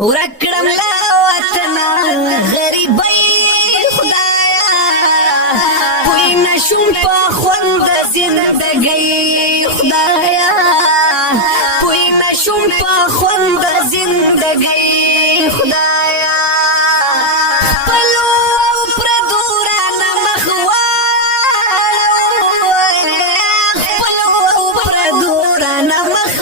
ورکړم لا وطن غریبۍ خدایا پوی نشم په خوند زندګۍ خدایا پوی نشم په خوند زندګۍ خدایا خپلو او پردو رانه مخ واړوه خپلو او پردو رانه مخ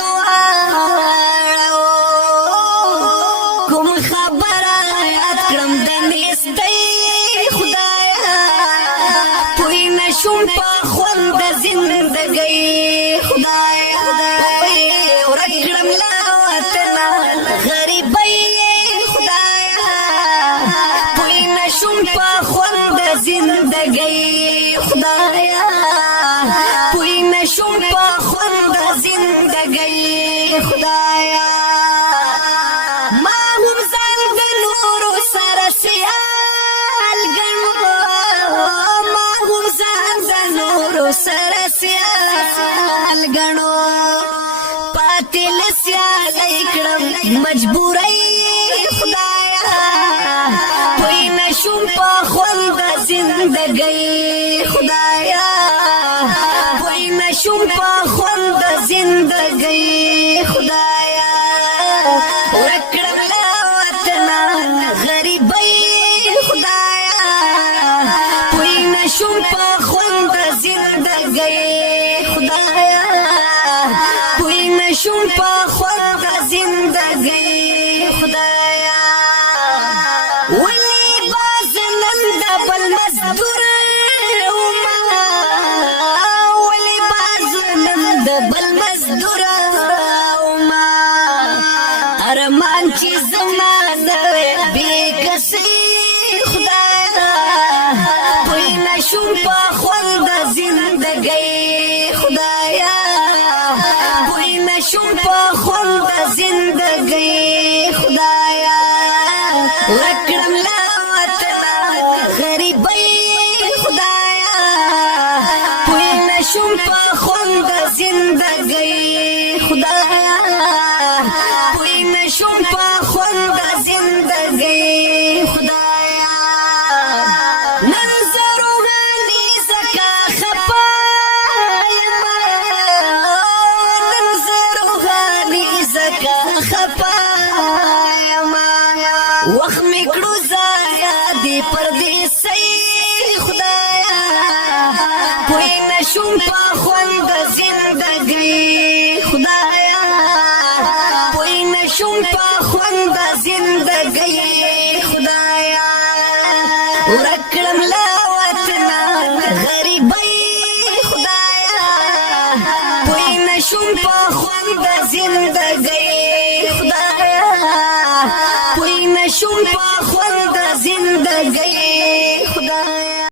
شوم په خوند زندګۍ خدایا ورکړم لا وطن غریبۍ خدایا پوی نشوم په خوند زندګۍ خدایا پوی نشوم په خوند زندګۍ خدایا ما هم ځان د نورو سره سیال ګڼو سره سیال گنو پاتل سیال کړم مجبورای خدایا پوی نشم په خوند زندګۍ خدایا پوی نشم په خوند زندګۍ خدایا ورکړم لا وطن غریبۍ خدایا پوی نشم په خوند خدایا پوی نشم په خوند زندګۍ خدایا ولی باز نن د بل مزدور وما ولی باز نن د بل مزدور وما ارمان چې زمانه بے کسي خدایا پوی نشم په خوند زندګۍ خدایا پوی نشم په خوند زندګۍ خدایا ورکړم لا وطن غریبۍ خدایا پوی نشم په خوند زندګۍ خدایا پوی نشم په خوند زندګۍ خدایا نن زروغانی زکا وخت میکړو زایا دی پردیسۍ خدایا پوی نشم په خوند زندګۍ خدایا پوی نشم په خوند زندګۍ خدایا ورکړم لا وطن غریبۍ خدایا پوی نشم په خوند زندګۍ خدایا پوی نشم په خوند زندګۍ